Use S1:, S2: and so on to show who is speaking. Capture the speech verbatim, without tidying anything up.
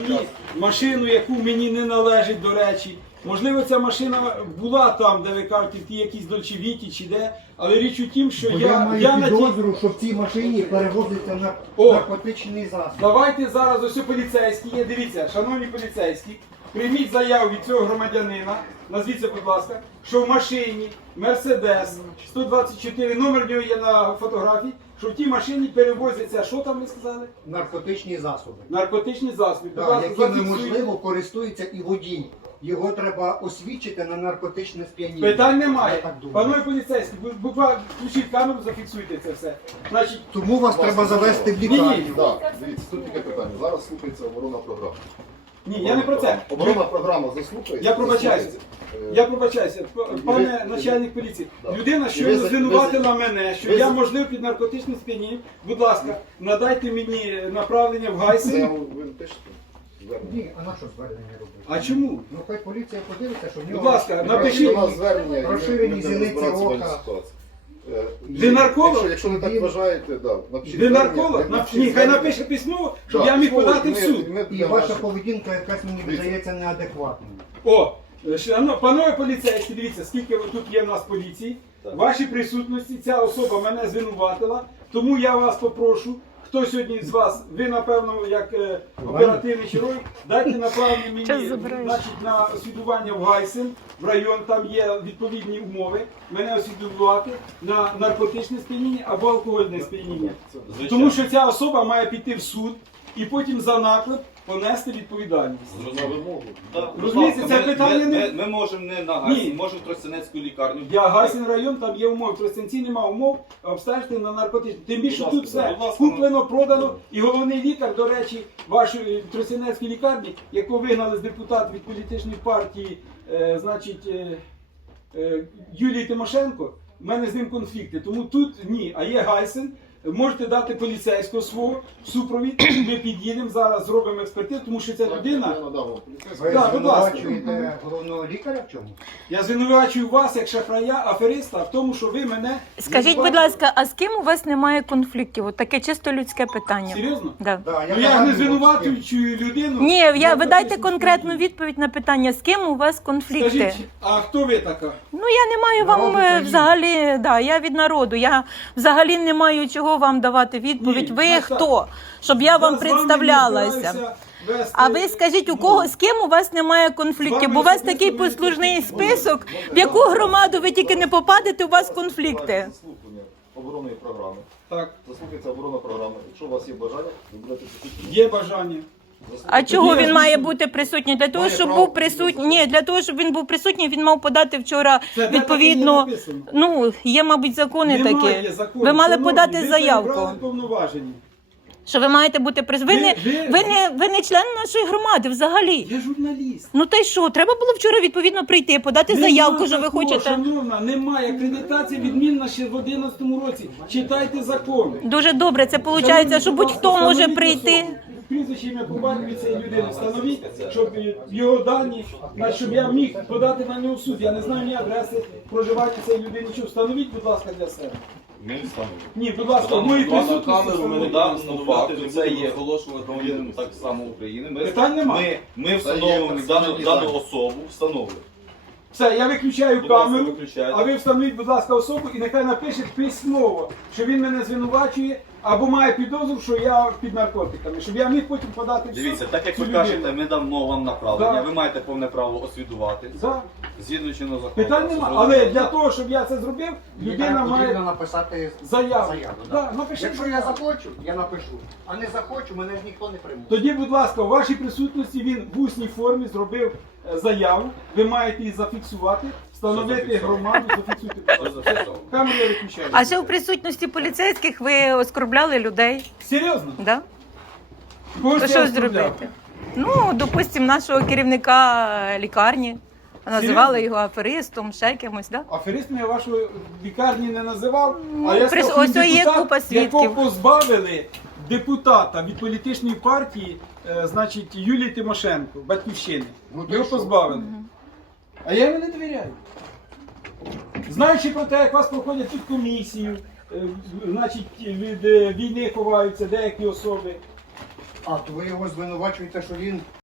S1: І машину, яку мені не належить, до речі. Можливо, ця машина була там, де ви кажете, ті якісь дольчевіті чи де, але річ у тім, що
S2: Бо
S1: я,
S2: я маю
S1: я на ті...
S2: підозру, що в цій машині перевозиться на
S1: О!
S2: наркотичний засіб.
S1: Давайте зараз ось поліцейські є, дивіться, шановні поліцейські, прийміть заяву від цього громадянина, назвіться, будь ласка, що в машині Мерседес сто двадцять чотири, номер в нього є на фотографії, що в тій машині перевозяться, що там ви сказали?
S2: Наркотичні засоби.
S1: Наркотичні засоби. Будь
S2: Так,
S1: ласка,
S2: якими,
S1: зафіксуйте.
S2: можливо, користується і водій. Його треба освідчити на наркотичне сп'яніння.
S1: Питань
S2: Я
S1: немає.
S2: так думаю.
S1: Панове поліцейські, бу- буквально включіть камеру, зафіксуйте це все. Значить,
S2: Тому вас треба завести в
S1: Ні,
S2: лікарню.
S1: ні.
S3: Так, дивіться, тут таке питання. Зараз слухається оборонна програма.
S1: ні, я не про це.
S3: Оборонна програма заслухається.
S1: Я пробачаюся.
S3: заслухається.
S1: Я пробачаюся, П- пане
S3: ви-
S1: начальник поліції.
S3: Да.
S1: Людина
S3: І
S1: щойно
S3: ви за-
S1: звинуватила
S3: ви за-
S1: мене, що
S3: ви
S1: я
S3: за-
S1: можливо під наркотичним сп'янінням. Будь ласка, надайте мені направлення в
S3: Це
S1: Гайсин.
S3: ви пишете? Звернення.
S2: Ні, а на що звернення робити?
S1: А чому?
S2: Ну хай поліція подивиться, що в нього...
S1: Будь ласка,
S3: Напишіть
S1: напишіть.
S3: у нас звернення, і ми
S2: Розширені
S3: будемо
S2: зіниці
S3: розбиратися в
S2: ока.
S3: даній ситуації. Е,
S1: Ви
S3: і
S1: нарколог?
S3: Якщо, якщо не так вважаєте, да, напишіть
S1: Ви
S3: звернення,
S1: нарколог?
S3: ви напишіть
S1: Ні, хай
S3: звернення.
S1: напише письмово, щоб
S3: Да,
S1: я міг
S3: письмово,
S1: подати в
S3: ми-
S1: суд.
S3: ми
S2: І
S3: будемо
S2: ваша
S3: наші-
S2: поведінка якась мені
S3: Дивіться.
S2: видається неадекватною.
S1: О, шано- панове поліцейські, дивіться, скільки тут є в нас поліції. В вашій присутності ця особа мене звинуватила, тому я вас попрошу, хто сьогодні з вас, ви напевно, як е, оперативний герой, дайте направлення мені
S4: Час забираєш.
S1: значить, на освідування в Гайсин, в район, там є відповідні умови, мене освідувати на наркотичне сп'яніння або алкогольне сп'яніння. Тому що ця особа має піти в суд і потім за наклеп понести відповідальність.
S3: За вимогу.
S5: Так,
S1: Розумієте,
S5: будь
S1: це
S5: ласка, ми-
S1: питання
S5: ми,
S1: не-
S5: ми, ми можемо не на
S1: Ні.
S5: Гайсі, можемо в Тростянецьку лікарню.
S1: Я Гайсин район, там є умови. В Тростянці нема умов обстежити на наркотичні. Тим більше
S5: Будь
S1: тут
S5: ласка,
S1: все
S5: будь ласка,
S1: куплено, продано. І головний лікар, до речі, вашої Тростянецької лікарні, яку вигнали з депутат від політичної партії, е, значить, е, е, Юлії Тимошенко, в мене з ним конфлікти. Тому тут ні, а є Гайсин. Можете дати поліцейського свого в супровід. Ми під'їдемо зараз, зробимо експертизу, тому що ця людина.
S3: Я надам вам поліцейську.
S2: Ви
S1: Так, будь ласка.
S2: звинувачуєте головного лікаря в чому?
S1: Я звинувачую вас як шахрая, афериста в тому, що ви мене
S4: Скажіть, будь ласка, а з ким у вас немає конфліктів? От таке чисто людське питання.
S1: Серйозно?
S4: Да.
S2: Да,
S1: Ну я ж не
S2: нагадую вам,
S1: звинувачую людину.
S4: Ні, я, ви дайте
S1: наркотичному
S4: конкретну
S1: сп'янінні.
S4: відповідь на питання, з ким у вас конфлікти?
S1: Скажіть, а хто ви така?
S4: Ну я не маю
S2: Народ
S4: вам е,
S2: України.
S4: взагалі, да, я від народу. Я взагалі не маю чого вам давати відповідь.
S1: Ні,
S4: ви
S1: ну,
S4: хто? Щоб я вам
S1: з вами не
S4: представлялася.
S1: збираюся вести,
S4: А ви скажіть, у
S1: ну,
S4: кого з ким у вас немає
S1: З
S4: конфліктів?
S1: вами
S4: Бо у вас
S1: особисто
S4: такий
S1: мені
S4: послужний
S1: конфліктів
S4: список, в яку громаду ви тільки не попадете, у вас конфлікти.
S3: Заслухання оборонної програми.
S1: Так,
S3: Заслухається оборонна програма. Якщо у вас є бажання, ви будете присутні.
S1: є бажання.
S4: А чого
S1: я
S4: він
S1: ж
S4: має
S1: не-
S4: бути присутній? Для того,
S3: Має
S4: щоб
S3: право
S4: був присутній. Ні, для того, щоб він був присутній, він мав подати вчора
S1: Це де таке є
S4: відповідно.
S1: написано?
S4: Ну, є, мабуть, закони
S1: Немає
S4: такі.
S1: закону.
S4: Ви мали
S1: Шановні,
S4: подати
S1: ви
S4: заявку.
S1: перебрали повноваження.
S4: Що ви маєте бути присутні. Ви,
S1: Ви-
S4: не,
S1: ви-
S4: ви, не, ви не член нашої громади взагалі.
S1: Я журналіст.
S4: Ну та й що? Треба було вчора відповідно прийти, подати
S1: Нема
S4: заявку, що ви
S1: такого,
S4: хочете.
S1: Шановна, немає. Акредитація відмінна ще в одинадцятому році. Читайте закони.
S4: Дуже добре, це виходить, що будь-хто може прийти.
S1: Прізвище ім'я по батькові цієї людини встановіть, щоб його дані, значить, щоб я міг подати на нього в суд. Я не знаю ні адреси проживання цієї людини. Що встановіть, будь ласка, для себе.
S5: Ми встановимо.
S1: Ні, будь ласка, в
S5: Дану
S1: моїй
S5: дану
S1: присутності
S5: камеру ми не
S1: встановіть.
S5: дамо встановити, що це є оголошували громадянин так само України. Ми,
S1: Питань нема.
S5: ми, ми
S3: Це
S5: встановимо
S3: є
S5: дану,
S3: персональні
S5: дану
S3: дані.
S5: особу, встановлюємо.
S1: Все, я виключаю
S5: Будь ласка,
S1: камеру,
S5: виключайте.
S1: а ви встановіть, будь ласка, особу і нехай напише письмово, що він мене звинувачує або має підозру, що я під наркотиками, щоб я міг потім подати в суд.
S5: Дивіться, так як
S1: цю
S5: ви
S1: людину.
S5: кажете, ми дамо вам направлення,
S1: Да.
S5: ви маєте повне право освідувати.
S1: Да.
S5: Згідно чинного закону.
S1: Питань нема, але для того, щоб я це зробив, людина
S2: Людина
S1: має
S2: потрібно написати
S1: заяву.
S2: заяву
S1: Да,
S2: да.
S1: напишіть
S2: Якщо я
S1: заяву.
S2: захочу, я напишу. А не захочу, мене ж ніхто не прийме.
S1: Тоді, будь ласка, у вашій присутності він в усній формі зробив е, заяву, ви маєте її зафіксувати, встановити
S5: зафіксовано?
S1: громаду, зафіксуйте. будь ласка.
S5: зафіксовано?
S1: Камеру я виключаю.
S4: А ще в присутності поліцейських ви оскорбляли людей.
S1: Серйозно?
S4: Да?
S1: Кого ж
S4: То
S1: я
S4: що
S1: оскорбляв?
S4: зробити? Ну, допустимо, нашого керівника лікарні. Називали
S1: Серйозно?
S4: його аферистом, ще кимось, да?
S1: Аферистом я вашої лікарні не називав,
S4: Ну,
S1: а я
S4: при-
S1: сказав,
S4: ось
S1: що
S4: є
S1: депутат,
S4: купа свідків.
S1: якого позбавили депутата від політичної партії, е, значить, Юлії Тимошенко, Батьківщини.
S3: Ну, то
S1: Його
S3: що?
S1: позбавили. А я йому не довіряю. Знаючи про те, як вас проходять тут комісію, е, значить, від е, війни ховаються деякі особи.
S2: А, то ви його звинувачуєте, що він